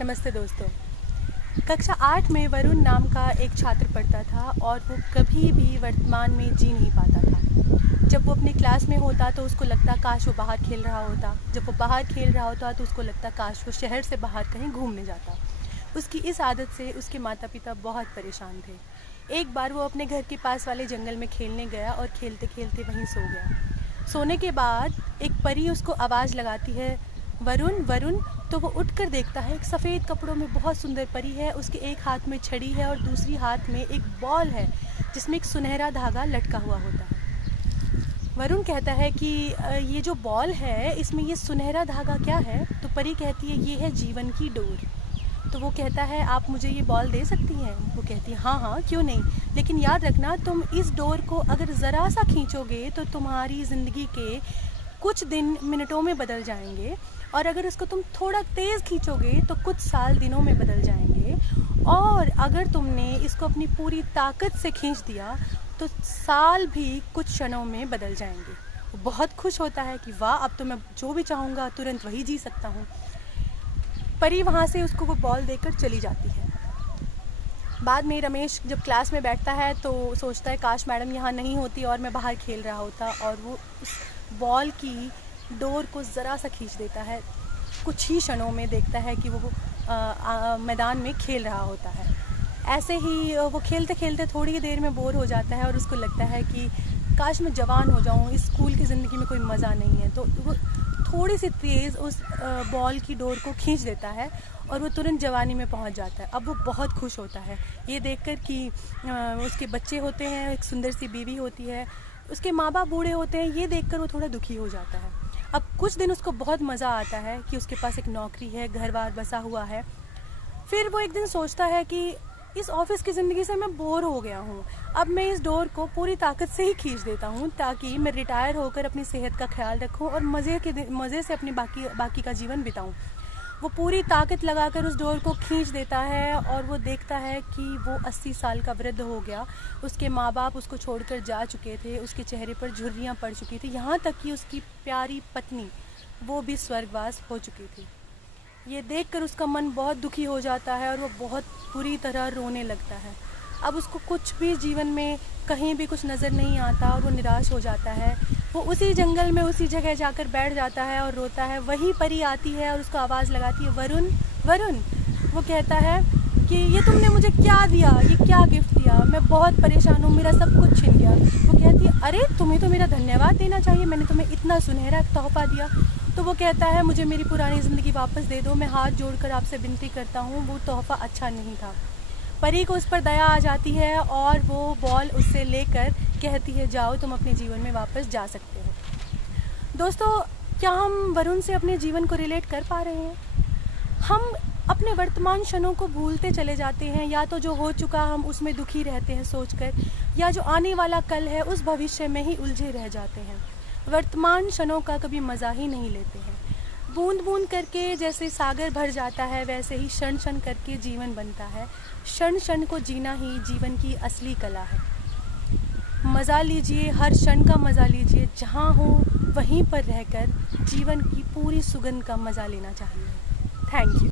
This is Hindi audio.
नमस्ते दोस्तों। कक्षा 8 में वरुण नाम का एक छात्र पढ़ता था और वो कभी भी वर्तमान में जी नहीं पाता था। जब वो अपनी क्लास में होता तो उसको लगता काश वो बाहर खेल रहा होता। जब वो बाहर खेल रहा होता तो उसको लगता काश वो शहर से बाहर कहीं घूमने जाता। उसकी इस आदत से उसके माता पिता बहुत परेशान थे। एक बार वो अपने घर के पास वाले जंगल में खेलने गया और खेलते खेलते वहीं सो गया। सोने के बाद एक परी उसको आवाज़ लगाती है, वरुण वरुण। तो वो उठकर देखता है एक सफ़ेद कपड़ों में बहुत सुंदर परी है। उसके एक हाथ में छड़ी है और दूसरी हाथ में एक बॉल है जिसमें एक सुनहरा धागा लटका हुआ होता है। वरुण कहता है कि ये जो बॉल है इसमें ये सुनहरा धागा क्या है? तो परी कहती है ये है जीवन की डोर। तो वो कहता है आप मुझे ये बॉल दे सकती हैं? वो कहती है हाँ हाँ क्यों नहीं, लेकिन याद रखना तुम इस डोर को अगर ज़रा सा खींचोगे तो तुम्हारी ज़िंदगी के कुछ दिन मिनटों में बदल जाएंगे, और अगर इसको तुम थोड़ा तेज़ खींचोगे तो कुछ साल दिनों में बदल जाएंगे, और अगर तुमने इसको अपनी पूरी ताकत से खींच दिया तो साल भी कुछ क्षणों में बदल जाएंगे। वो बहुत खुश होता है कि वाह, अब तो मैं जो भी चाहूँगा तुरंत वही जी सकता हूँ। परी वहाँ से उसको वो बॉल देकर चली जाती है। बाद में रमेश जब क्लास में बैठता है तो सोचता है काश मैडम यहाँ नहीं होती और मैं बाहर खेल रहा होता, और वो उस बॉल की डोर को ज़रा सा खींच देता है। कुछ ही क्षणों में देखता है कि वो मैदान में खेल रहा होता है। ऐसे ही वो खेलते खेलते थोड़ी ही देर में बोर हो जाता है और उसको लगता है कि काश मैं जवान हो जाऊँ, इस स्कूल की ज़िंदगी में कोई मज़ा नहीं है। तो वो थोड़ी सी तेज़ उस बॉल की डोर को खींच देता है और वो तुरंत जवानी में पहुंच जाता है। अब वो बहुत खुश होता है ये देखकर कि उसके बच्चे होते हैं, एक सुंदर सी बीवी होती है, उसके माँ बाप बूढ़े होते हैं। ये देखकर वो थोड़ा दुखी हो जाता है। अब कुछ दिन उसको बहुत मज़ा आता है कि उसके पास एक नौकरी है, घर बार बसा हुआ है। फिर वो एक दिन सोचता है कि इस ऑफिस की ज़िंदगी से मैं बोर हो गया हूँ, अब मैं इस डोर को पूरी ताकत से ही खींच देता हूँ ताकि मैं रिटायर होकर अपनी सेहत का ख्याल रखूँ और मज़े से अपनी बाकी का जीवन बिताऊँ। वो पूरी ताकत लगाकर उस डोर को खींच देता है और वो देखता है कि वो 80 साल का वृद्ध हो गया। उसके माँ बाप उसको छोड़कर जा चुके थे, उसके चेहरे पर झुर्रियाँ पड़ चुकी थी, यहाँ तक कि उसकी प्यारी पत्नी वो भी स्वर्गवास हो चुकी थी। ये देखकर उसका मन बहुत दुखी हो जाता है और वो बहुत बुरी तरह रोने लगता है। अब उसको कुछ भी जीवन में कहीं भी कुछ नज़र नहीं आता और वो निराश हो जाता है। वो उसी जंगल में उसी जगह जाकर बैठ जाता है और रोता है। वही परी आती है और उसको आवाज़ लगाती है, वरुण वरुण। वो कहता है कि ये तुमने मुझे क्या दिया, ये क्या गिफ्ट दिया, मैं बहुत परेशान हूँ, मेरा सब कुछ छिन गया। वो कहती है अरे तुम्हें तो मेरा धन्यवाद देना चाहिए, मैंने तुम्हें इतना सुनहरा तोहफा दिया। तो वो कहता है मुझे मेरी पुरानी ज़िंदगी वापस दे दो, मैं हाथ जोड़कर आपसे विनती करता हूँ, वो तोहफा अच्छा नहीं था। परी को उस पर दया आ जाती है और वो बॉल उससे लेकर कहती है जाओ तुम अपने जीवन में वापस जा सकते हो। दोस्तों, क्या हम वरुण से अपने जीवन को रिलेट कर पा रहे हैं? हम अपने वर्तमान क्षणों को भूलते चले जाते हैं, या तो जो हो चुका हम उसमें दुखी रहते हैं सोचकर, या जो आने वाला कल है उस भविष्य में ही उलझे रह जाते हैं। वर्तमान क्षणों का कभी मज़ा ही नहीं लेते हैं। बूंद बूंद करके जैसे सागर भर जाता है वैसे ही क्षण क्षण करके जीवन बनता है। क्षण क्षण को जीना ही जीवन की असली कला है। मज़ा लीजिए, हर क्षण का मज़ा लीजिए, जहाँ हो वहीं पर रहकर जीवन की पूरी सुगंध का मज़ा लेना चाहिए। Thank you.